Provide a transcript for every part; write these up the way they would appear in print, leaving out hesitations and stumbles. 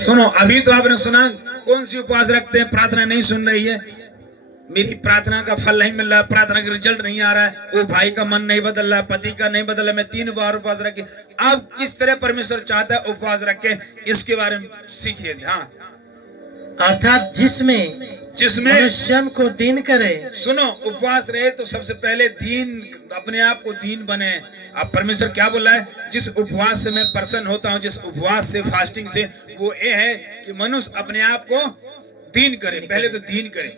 सुनो, अभी तो आपने सुना कौन सी उपवास रखते हैं, प्रार्थना नहीं सुन रही है, मेरी प्रार्थना का फल नहीं मिल रहा, प्रार्थना का रिजल्ट नहीं आ रहा है, वो भाई का मन नहीं बदल रहा, पति का नहीं बदल रहा, मैं 3 बार उपवास रखे। अब किस तरह परमेश्वर चाहता है उपवास रखे, इसके बारे में सीखिए। हाँ, अर्थात जिसमें मनुष्य को दीन करे। सुनो, उपवास रहे तो सबसे पहले दीन, अपने आप को दीन बने। अब परमेश्वर क्या बोला है, जिस उपवास से मैं प्रसन्न होता हूँ, जिस उपवास से, फास्टिंग से, वो ये है कि मनुष्य अपने आप को दीन करे। पहले तो दीन करे,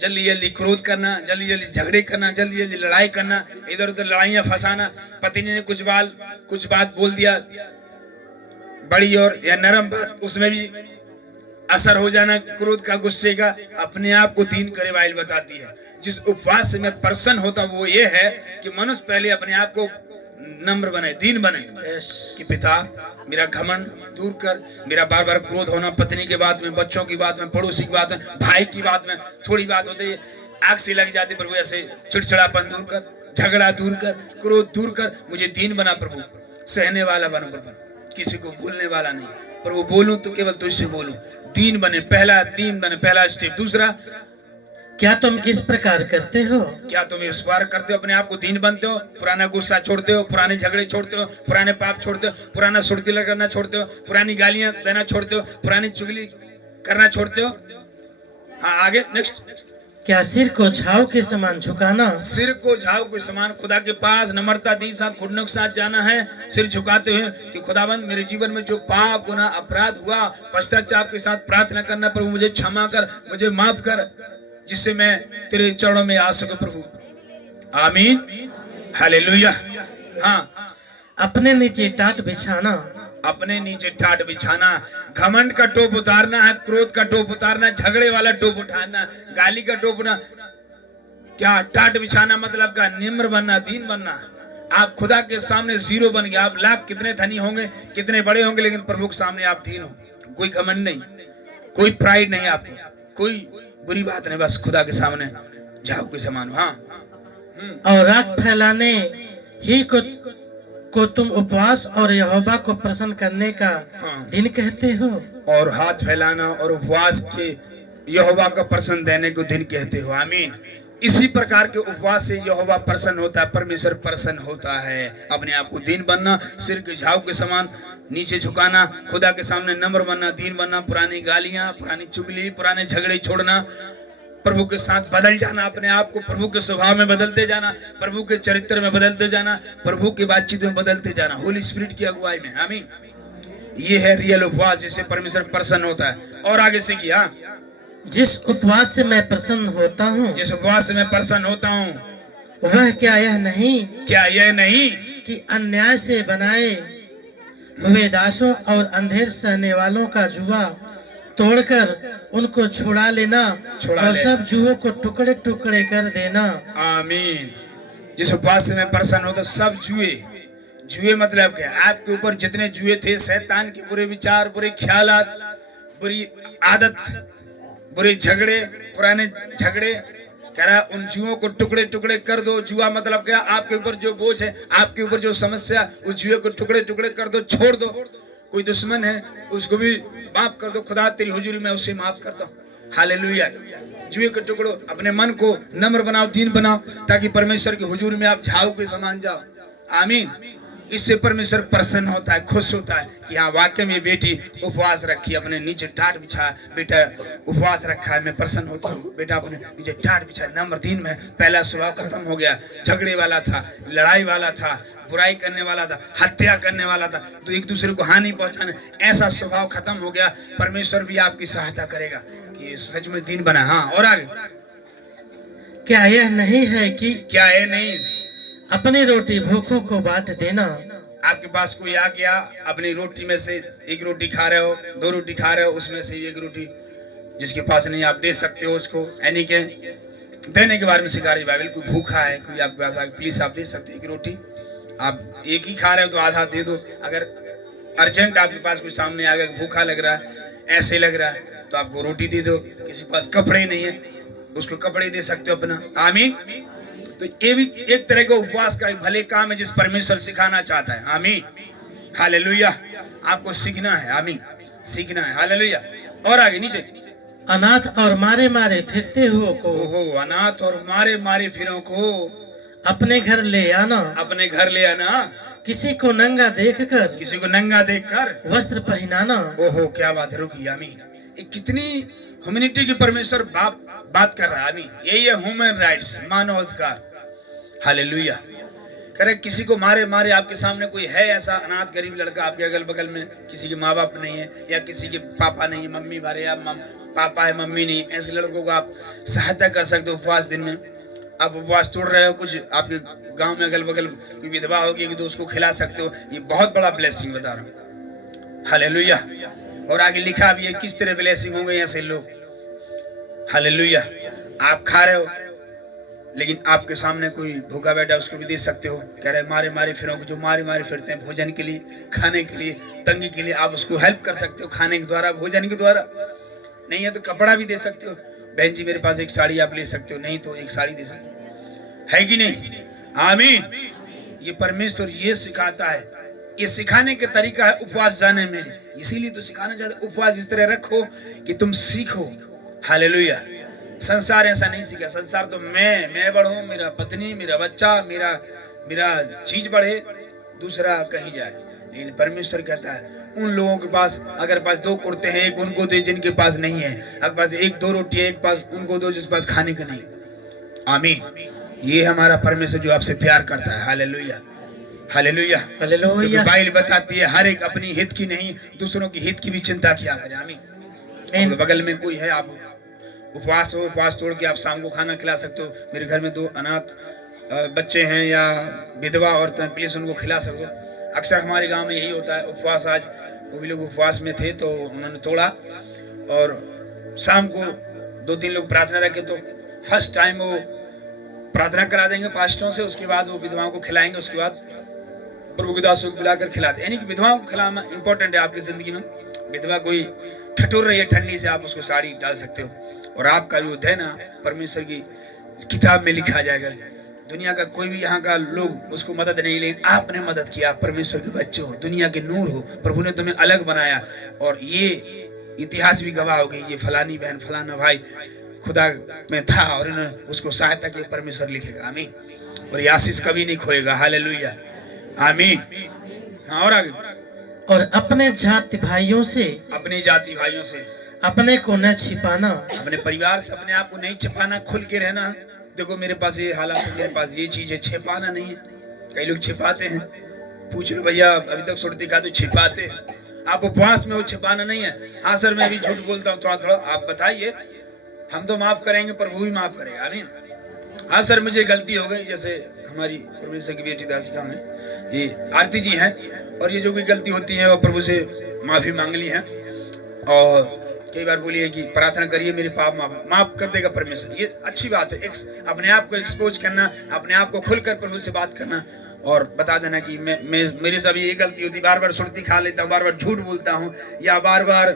जल्दी जल्दी क्रोध करना, जल्दी जल्दी झगड़े करना, जल्दी जल्दी लड़ाई करना, इधर उधर लड़ाइयां फंसाना, पत्नी ने कुछ बात बोल दिया बड़ी और या नरम बात, उसमें भी असर हो जाना क्रोध का, गुस्से का। अपने आप को दीन करे बाइबल बताती है। जिस उपवास से मैं प्रसन्न होता हूँ वो ये है कि मनुष्य पहले अपने आप को नम्र बने, दीन बने कि पिता मेरा घमंड दूर कर, मेरा बार बार क्रोध होना, पत्नी की बात में, बच्चों की बात में, पड़ोसी की बात में, भाई की बात में, थोड़ी बात होती है आग से लग जाती, प्रभु ऐसे चिड़चिड़ापन दूर कर, झगड़ा दूर कर, क्रोध दूर कर, मुझे दीन बना प्रभु, सहने वाला बनो प्रभु, किसी को बोलने वाला नहीं प्रभु, बोलूं तो केवल तुझसे बोलूं, दीन बने। पहला स्टेप। दूसरा, क्या तुम इस प्रकार करते हो? क्या तुम इस प्रकार करते हो, अपने आप को दीन बनते हो, पुराना गुस्सा छोड़ते हो, पुराने झगड़े छोड़ते हो, पुराने पाप छोड़ते हो, पुराना सुर्तीला करना छोड़ते हो, पुरानी गालियां देना छोड़ते हो, पुरानी चुगली करना छोड़ते हो। हाँ, आगे नेक्स्ट। क्या सिर को झाव के समान झुकाना? सिर को झाव के समान खुदा के पास नम्रता के साथ, घुटनों के साथ जाना है, सिर झुकाते हुए कि खुदाबंद मेरे जीवन में जो पाप, गुनाह, अपराध हुआ, पश्चाताप के साथ प्रार्थना करना, प्रभु मुझे क्षमा कर, मुझे माफ कर, जिससे मैं तेरे चरणों में आ सकूं प्रभु। आमीन, हालेलुया। हाँ, अपने नीचे टाट बिछाना। अपने नीचे टाट बिछाना, घमंड का टोप उतारना है, क्रोध का टोप उतारना, झगड़े वाला टोप उठाना, गाली का टोप ना, क्या टाट बिछाना मतलब का निम्र बनना, दीन बनना। आप खुदा के सामने जीरो बन गए, आप लाख कितने धनी होंगे, कितने बड़े होंगे, लेकिन प्रभु के सामने आप दीन हो। कोई घमंड नहीं, कोई प्राइड नहीं, आपको कोई बुरी बात नहीं, बस खुदा के सामने झाव के समान। हाँ, और राख फैलाने ही को तुम उपवास और यहोवा को प्रसन्न करने का दिन कहते हो। और हाथ फैलाना और उपवास के यहोवा का प्रसन्न देने को दिन कहते हो। आमीन। इसी प्रकार के उपवास से यहोवा प्रसन्न होता है, परमेश्वर प्रसन्न होता है। अपने आप को दीन बनना, सिर के झाव के समान नीचे झुकाना, खुदा के सामने नम्र बनना, दीन बनना, पुरानी गालियां, पुरानी चुगली, पुराने झगड़े छोड़ना, प्रभु के साथ बदल जाना, अपने आप को प्रभु के स्वभाव में बदलते जाना, प्रभु के चरित्र में बदलते जाना, प्रभु की बातचीत में बदलते जाना, होली स्पिरिट की अगुवाई में। आमीन। ये है रियल उपवास जिससे परमेश्वर प्रसन्न होता है। और आगे सीखिए। हाँ, जिस उपवास से मैं प्रसन्न होता हूँ, जिस उपवास से मैं प्रसन्न होता हूँ, वह क्या यह नहीं कि अन्याय से बनाए हुए दासों और अंधेर सहने वालों का जुआ तोड़कर उनको छुड़ा लेना और सब जुओं को टुकड़े टुकड़े कर देना। आमीन। जिस उपवास से मैं प्रसन्न होता, सब जुए मतलब क्या, आपके ऊपर जितने जुए थे, शैतान के बुरे विचार, बुरे ख्यालात, बुरी आदत, बुरे झगड़े, पुराने झगड़े, कह रहा उन जुओं को टुकड़े टुकड़े कर दो। जुआ मतलब क्या, आपके ऊपर जो बोझ है, आपके ऊपर जो समस्या, उस जुए को टुकड़े टुकड़े कर दो, छोड़ दो। कोई दुश्मन है उसको भी माफ कर दो, खुदा तेरी हुजूरी में उसे माफ करता हूँ। हालेलुया। जुए के टुकड़ों, अपने मन को नम्र बनाओ, दीन बनाओ, ताकि परमेश्वर की हुजूरी में आप झाव के समान जाओ। आमीन। इससे परमेश्वर प्रसन्न होता है, खुश होता है कि हाँ वाकई में बेटी उपवास रखी, अपने नीचे टाट बिछा, बेटा उपवास रखा है, मैं प्रसन्न होता हूँ। बेटा अपने नीचे टाट बिछा, नम्र दीन में, पहला स्वभाव खत्म हो गया, झगड़े वाला था, लड़ाई वाला था, बुराई करने वाला था, हत्या करने वाला था, तो एक दूसरे को हानि पहुंचाने, ऐसा स्वभाव खत्म हो गया। परमेश्वर भी आपकी सहायता करेगा कि सच में दीन बना। हाँ, और आगे। क्या यह नहीं है कि अपनी रोटी भूखों को बांट देना। आपके पास कोई आ गया, अपनी रोटी में से एक रोटी खा रहे हो, 2 रोटी खा रहे हो, उसमें से एक रोटी जिसके पास नहीं आप दे सकते हो उसको, यानी कि देने के बारे में सिखा रही बाइबल। कोई भूखा है, कोई आपके पास आके, प्लीज आप दे सकते हो एक रोटी, आप एक ही खा रहे हो तो आधा दे दो। अगर अर्जेंट आपके पास कोई सामने आ गया, भूखा लग रहा है, ऐसे लग रहा है, तो आपको रोटी दे दो। किसी के पास कपड़े नहीं है, उसको कपड़े दे सकते हो अपना। आमीन। तो ये भी एक तरह का उपवास का भले काम है जिस परमेश्वर सिखाना चाहता है। आमीन, हालेलुया। आपको सीखना है। आमीन। सीखना है। हालेलुया। और आगे नीचे, अनाथ और मारे मारे फिरते हुओं को ओहो, अनाथ और मारे मारे फिरों को अपने घर ले आना, अपने घर ले आना, किसी को नंगा देखकर किसी को नंगा देखकर वस्त्र पहनाना। ओहो, क्या बात है, रुकिए। आमीन। ये कितनी ह्यूमैनिटी की परमेश्वर बात कर रहा है। आमीन। यही है ह्यूमन राइट्स, मानव अधिकार। हालेलुया। करे किसी को मारे मारे, आपके सामने कोई है ऐसा अनाथ गरीब लड़का आपके अगल बगल में, किसी के माँ बाप नहीं है या किसी के पापा नहीं है, मम्मी मारे या पापा है मम्मी नहीं, ऐसे लड़कों को आप सहायता कर सकते हो। उपवास दिन में आप उपवास तोड़ रहे हो, कुछ आपके गांव में अगल बगल कोई विधवा होगी तो उसको खिला सकते हो। ये बहुत बड़ा ब्लेसिंग बता रहा हूँ। हालेलुया। और आगे लिखा भी है किस तरह ब्लेसिंग होंगे ऐसे लोग। हालेलुया। आप खा रहे हो लेकिन आपके सामने कोई भूखा बैठा, उसको भी दे सकते हो। कह रहे मारे मारे फिरों को, जो मारे मारे फिरते हैं भोजन के लिए, खाने के लिए, तंगी के लिए, आप उसको हेल्प कर सकते हो खाने के द्वारा, भोजन के द्वारा। नहीं है तो कपड़ा भी दे सकते हो। बहन जी मेरे पास एक साड़ी आप ले सकते हो, नहीं तो एक साड़ी दे सकते हो, है कि नहीं? आमीन। ये परमेश्वर ये सिखाता है, ये सिखाने का तरीका है उपवास जाने में। इसीलिए तो सिखाना चाहता, उपवास इस तरह रखो कि तुम सीखो। हालेलुया। संसार ऐसा नहीं सीखा। संसार तो मैं बढ़ूं, मेरा पत्नी, मेरा बच्चा, मेरा चीज बढ़े, दूसरा कहीं जाए। लेकिन परमेश्वर कहता है उन लोगों के पास अगर पास 2 कुर्ते हैं, एक उनको दे जिनके पास नहीं है, अगर पास 1-2 रोटी है, एक पास उनको दो जिस पास खाने का नहीं। आमीन। ये हमारा परमेश्वर जो आपसे प्यार करता है। हालेलुया। हालेलुया। हालेलुया। बाइबल बताती है हर एक अपनी हित की नहीं, दूसरों की हित की भी चिंता किया करे। आमीन। तो बगल में कोई है, आप उपवास हो, उपवास तोड़ के आप शाम को खाना खिला सकते हो। मेरे घर में 2 अनाथ बच्चे हैं या विधवा औरतें हैं, प्लीज उनको खिला सकते हो। अक्सर हमारे गांव में यही होता है। उपवास, आज वो भी लोग उपवास में थे तो उन्होंने तोड़ा, और शाम को 2-3 लोग प्रार्थना रखे तो फर्स्ट टाइम वो प्रार्थना करा देंगे पास्टरों से, उसके बाद वो विधवाओं को खिलाएंगे, उसके बाद प्रभु के दासों को बुलाकर खिलाते। यानी कि विधवाओं को खिलाना इंपॉर्टेंट है आपकी जिंदगी में। विधवा कोई ठठुर रही है ठंडी से, आप उसको साड़ी डाल सकते हो, और आपका युद्ध है ना परमेश्वर की किताब में लिखा जाएगा। दुनिया का कोई भी यहाँ का लोग उसको मदद नहीं, लेकिन आपने मदद किया। आप परमेश्वर के बच्चे हो, दुनिया के नूर हो, प्रभु ने तुम्हें अलग बनाया, और ये इतिहास भी गवाह हो गई। ये फलानी बहन, फलाना भाई खुदा में था और इन्होंने उसको सहायता की, परमेश्वर लिखेगा। आमीन। और ये आशीष कभी नहीं खोएगा। हालेलुया। आमीन। हाँ, और आगे, और अपने जाति भाइयों से, अपने जाति भाइयों से अपने को न छिपाना, अपने परिवार से अपने आप को नहीं छिपाना, खुल के रहना। देखो मेरे पास ये हालात है, मेरे पास ये चीज है, छिपाना नहीं है। कई लोग छिपाते हैं, पूछ लो भैया अभी तक सुरती खा तो छिपाते हैं। आप उपवास में हो, छिपाना नहीं है। हाँ सर मैं भी झूठ बोलता हूँ थोड़ा थोड़ा, आप बताइए, हम तो माफ करेंगे, प्रभु भी माफ करेगा। आमीन। हाँ सर मुझे गलती हो गई, जैसे हमारी परमेश्वर की बेटी दासिका में ये आरती जी हैं, और ये जो कोई गलती होती है वो प्रभु से माफी मांग ली है, और कई बार बोलिए कि प्रार्थना करिए मेरे पाप माफ कर देगा परमेश्वर। ये अच्छी बात है, अपने आप को एक्सपोज करना, अपने आप को खुलकर प्रभु से बात करना, और बता देना कि मैं मेरे से अभी ये गलती होती, बार बार सुरती खा लेता हूँ, बार बार झूठ बोलता हूँ, या बार बार